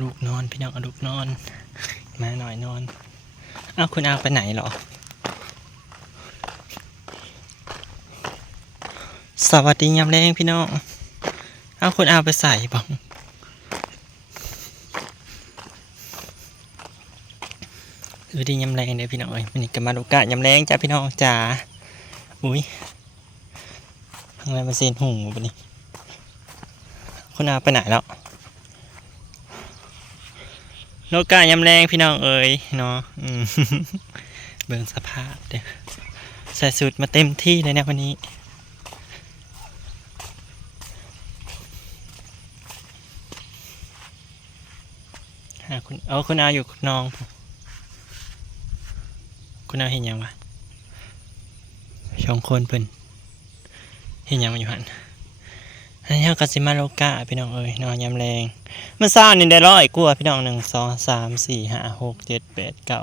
ลูกนอนพี่น้องเอาลูกนอน มาหน่อยนอนอ้าวคุณอาไปไหนหรอ สวัสดียามแรงพี่น้องอ้าวคุณอาไปใส่บ้างสวัสดียามแรงเด้อพี่น้องเอ้ยวันนี้ก็มาลูกกะยามแรงจ้าพี่น้องจ๋าอุ้ยทาไรมาเซนหูปะนี่คุณอาไปไหนแล้ว โลกายำแรงพี่น้องเอ๋ยเนาะเบิ่งสภาพเด้อใส่สูตรมาเต็มที่เลยเนี่ยวันนี้ หาคุณเอาคุณอาอยู่น้อง คุณอาเห็นยังวะสองคนเพิ่นเห็นยังมาอยู่หัน อันนี้เขากสิมาโลกาพี่น้องเอ๋ยนอนยำแรงมันซ่านี่ได้ร้อยกว่าพี่น้องหนึ่งสองสามสี่ห้าหกเจ็ดแปดเก้า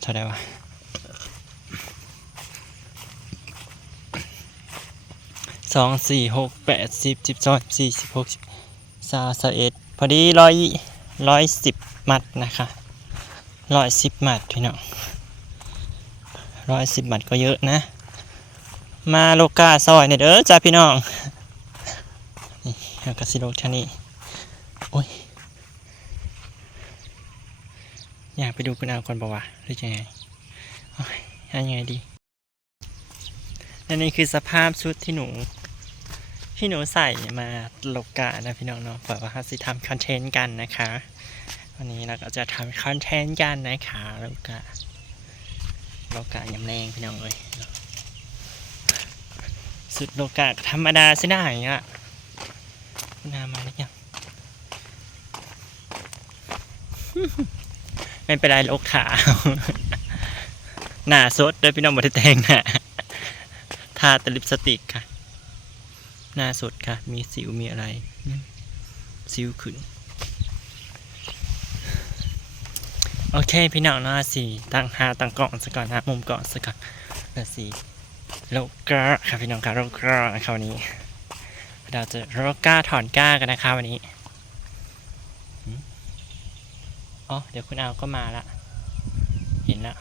เท่าไรวะสองสี่หกแปดสิบสิบสองสี่สิบหกสาสเอ็ดพอดีร้อยร้อยสิบมัดนะคะร้อยสิบมัดพี่น้องร้อยสิบมัดก็เยอะนะ มาโลกาซอยเนี่ยเด้อจ้าพี่น้อง แล้วก็สิโลกชานี้อยอยากไปดูคุณอาก่อนปะวะหรือยังไงโอ้ยยังไงดีและนี่คือสภาพชุดที่หนูที่หนูใส่มาโลกานะพี่น้องเนาะแบบว่าสิทำคอนเทนต์กันนะคะวันนี้เราก็จะทำคอนเทนต์กันนะคะโลกาโลกายำแรงพี่น้องเลยสุดโลกาธรรมดาสิได้อะ คุณอามาหรือยังไม่เป็นไรลกขาว หน้าสดด้วยพี่น้องบไดแตงน้าทาตลิปสติกค่ะ หน้าสดค่ะ มีสิวมีอะไร สิวขึ้น โอเค พี่น้องหน้าสีตั้งหาตั้งกล่องสก่อนนะมุมกล่องสก่อนแล้วสีโลกาค่ะพี่น้องค่ะโลกานะคะวันนี้ เราจะโลกาถอนก้ากันนะคะวันนี้อ๋อเดี๋ยวคุณเอาก็มาละ เห็นแล้ว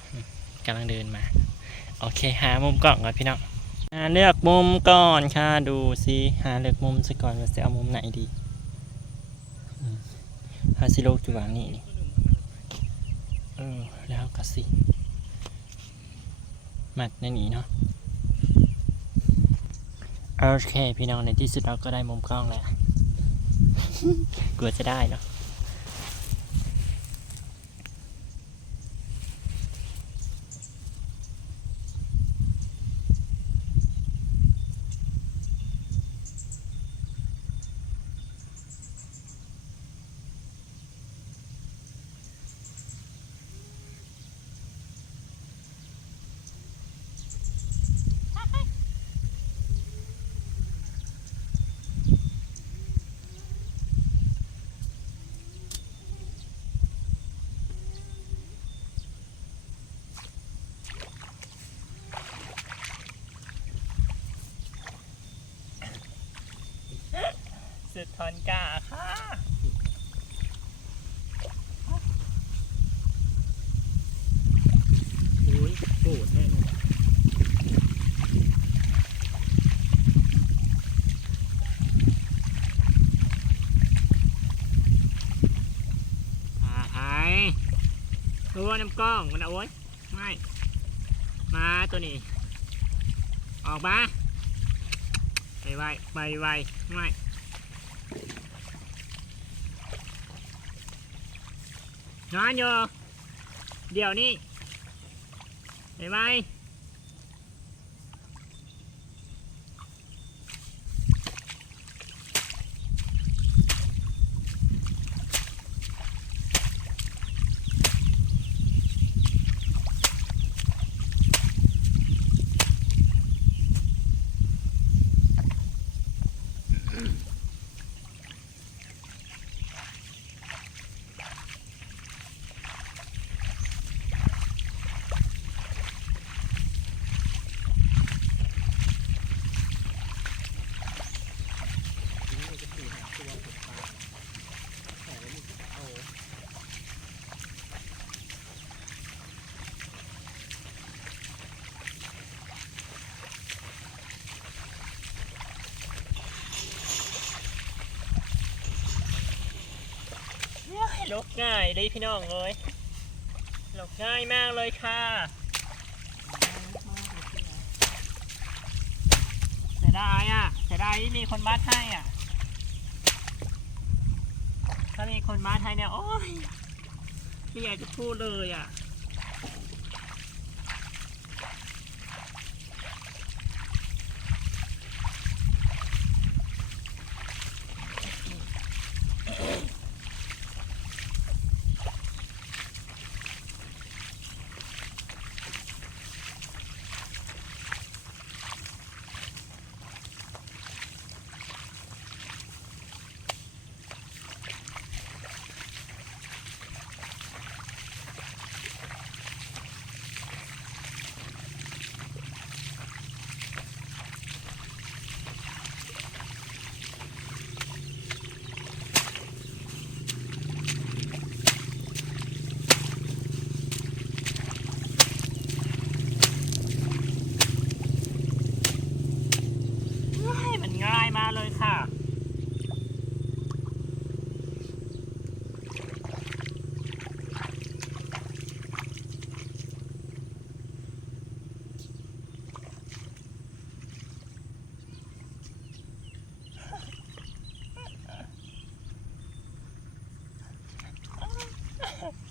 กำลังเดินมา โอเคหามุมก่อนก่อนพี่น้องหาเลือกมุมก่อนค่ะดูสิหาเลือกมุมซะก่อนว่าจะเอามุมไหนดีอืมหาสิโลกจุวางนี่นี่เออแล้วก็สิ มัดในนี้เนาะ โอเค พี่น้องในที่สุดเราก็ได้มุมกล้องแล้วกลัวจะได้เนาะ ดทอนกาค่ะโอ้ยโกรธแน่นอนอ่าไอ้ตัวน้ำกล้องมันเอาไว้ไม่ มาตัวนี้ ออกมาไปไวไปไวไม่ นอนอยู่ เดี๋ยวนี้เห็นไหม ลกง่ายเลยพี่น้องเลยลกง่ายมากเลยค่ะเสียดายอะเสียดายที่มีคนมัดให้อะ ถ้ามีคนมัดให้เนี่ยโอ้ยไม่อยากจะพูดเลยอะ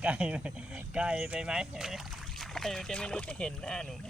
ไกลไปไกลไปไหมเจะไม่รู้จะเห็นหน้าหนูไหม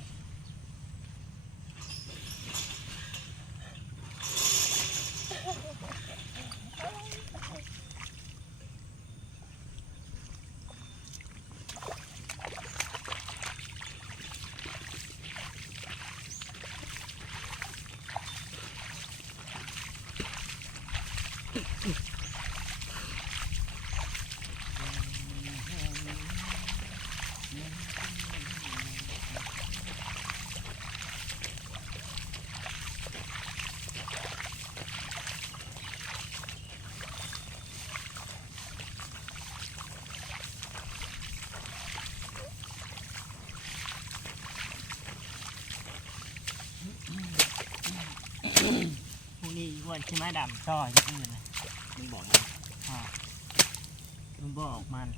วนใช่ไหมดำช่ออย่างอื่นนะมึงบอกมันอ่ามึงบอกมัน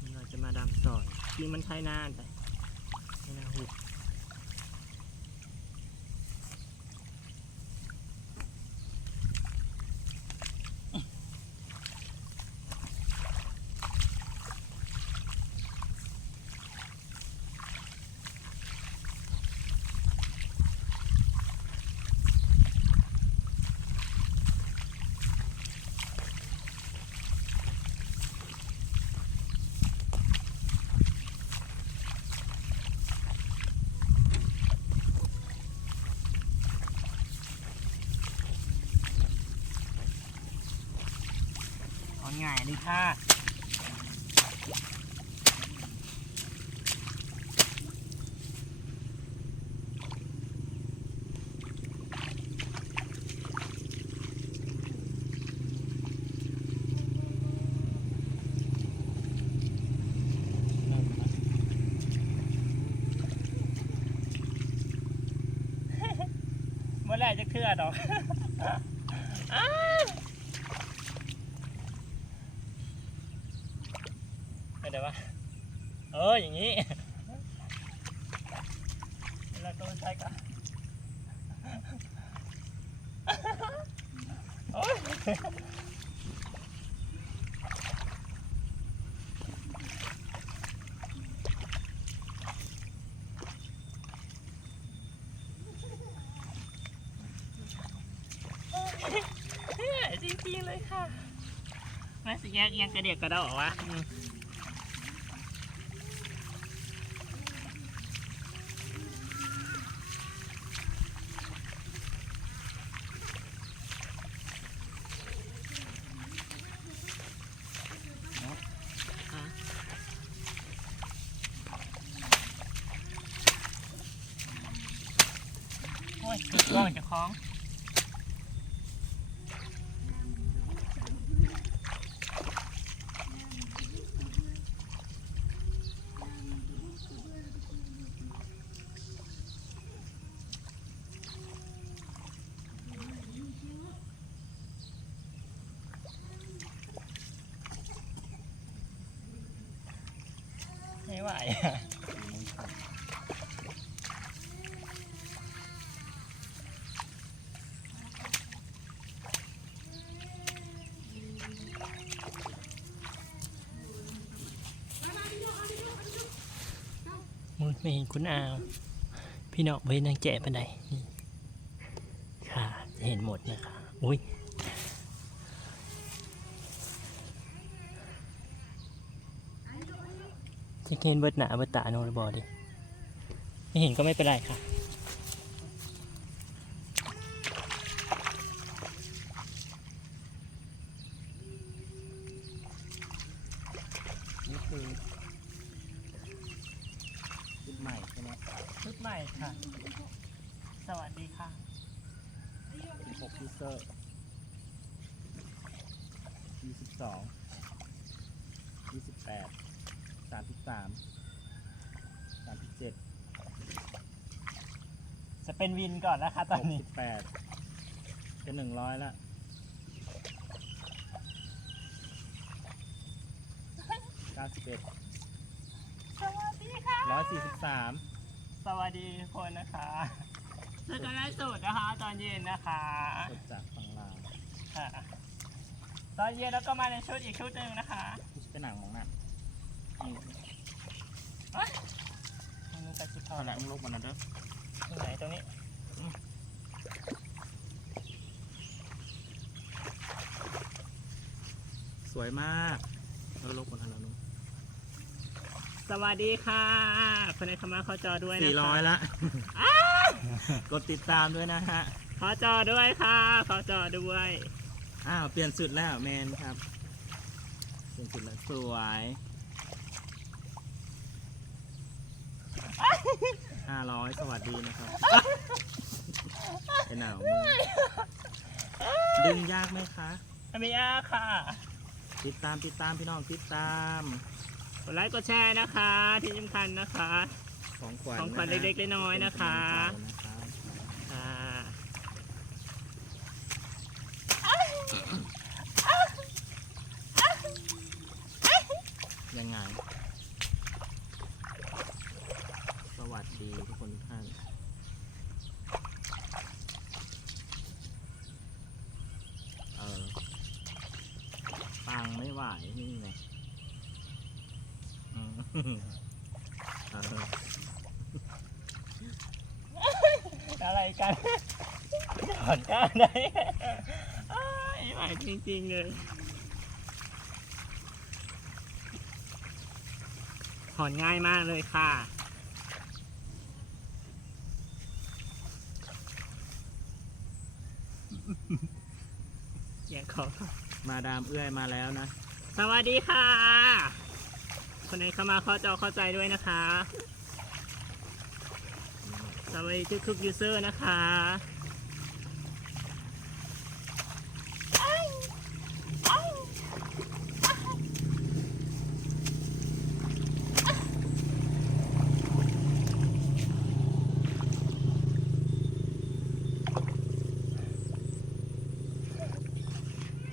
มึงเราจะมาดำซอยจริงมันใช้นานไป ง่ายเลยค่ะเมื่อไรจะเคลื่อนดอก อ้าวไม่ได้ปะเอออย่างนี้แล้วก็ใช้กันโอ้ยจริงๆเลยค่ะแม่สิแยกยังกระเดียกกระเดอกวะ เอนจะคลองไม่ไหว ไม่เห็นคุณอาว พี่น้องไม่เห็นนางแจ๋ปานใดค่ะจะเห็นหมดนะคะอุ้ยจะเห็นเบิดหนาเบิดตาโนรบอดิไม่เห็นก็ไม่เป็นไรค่ะ 6ยูเซอร์22 28 33 37 จะเป็นวินก่อนนะคะตอนนี้ 68 จะ 100แล้วเก้าสิบเอ็ดสวัสดีค่ะร้อยสี่สิบสามสวัสดีคนนะคะ เจอกันไลฟ์สดนะคะ ตอนเย็นนะคะกดจากฝั่งลาวค่ะตอนเย็นแล้วก็มาในชุดอีกชุดหนึ่งนะคะที่เป็นหนังมองหนักนี่มึงกระชิบทอเอานละมึงลบมันนะเด้อตรงไหนตรงนี้สวยมากแล้วลบมันทันแล้วนุ้ง สวัสดีค่ะ คนในคำว่าเขาจอด้วยนะคะสี่ร้อยละกดติดตามด้วยนะฮะขอจอด้วยค่ะขอจอด้วย อ้าวเปลี่ยนสุดแล้วแมนครับ เปลี่ยนสุดแล้วสวยห้าร้อยสวัสดีนะครับไอ้หนาวมือดึงยากไหมคะอเมียาค่ะ ติดตามติดตามพี่น้องติดตาม กดไลค์กดแชร์นะคะ ที่สำคัญนะคะ ของขวัญของขวัญนะฮะเล็กๆน้อยๆนะคะเป็นกำลังใจนะครับค่ะยังไง สวัสดีทุกคนทุกท่าน เออ ปังไม่ไหวนี่ไง อืมเอออะไรกันถอนก้านได้อ้ายไหวจริงๆเลยถอนง่ายมากเลยค่ะ อย่าขอมาดามเอื้อยมาแล้วนะ สวัสดีค่ะ คนไหนเข้ามาเข้าจอเข้าใจด้วยนะคะสวัสดีทุกๆยูเซอร์นะคะ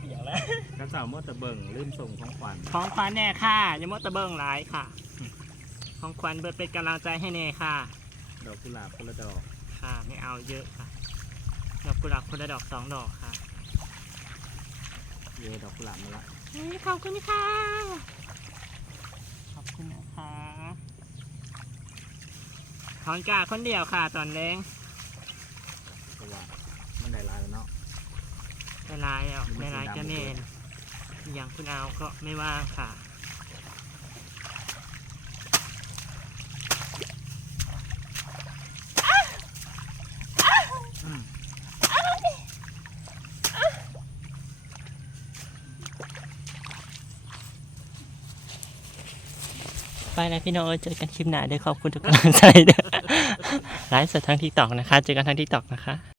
อย่างละ กระเสาวมดตะเบิงลืมส่งของขวัญของขวัญแน่ค่ะอยามัวแตะเบิ้งหลายค่ะ ของขวัญเบิดเป็นกำลังใจให้แน่ค่ะ ดอกกุหลาบคนละดอกค่ะไม่เอาเยอะค่ะ ดอกกุหลาบคนละดอกสองดอกค่ะเยดอกกุหลาบมาละขอบคุณค่ะ ขอบคุณนะคะถอนกาคนเดียวค่ะตอนแรงเพราะว่ามันได้ลายแล้วเนาะ ได้ลายแล้วได้ลายก็เมน อย่างคุณเอาก็ไม่ว่างค่ะ ไปแล้วพี่น้องเอ้ยเจอกันคลิปหน้าเด้อขอบคุณทุกกำลังใจเด้อไลฟ์สดทางทิกตอกนะคะ เจอกันทางทิกตอกนะคะ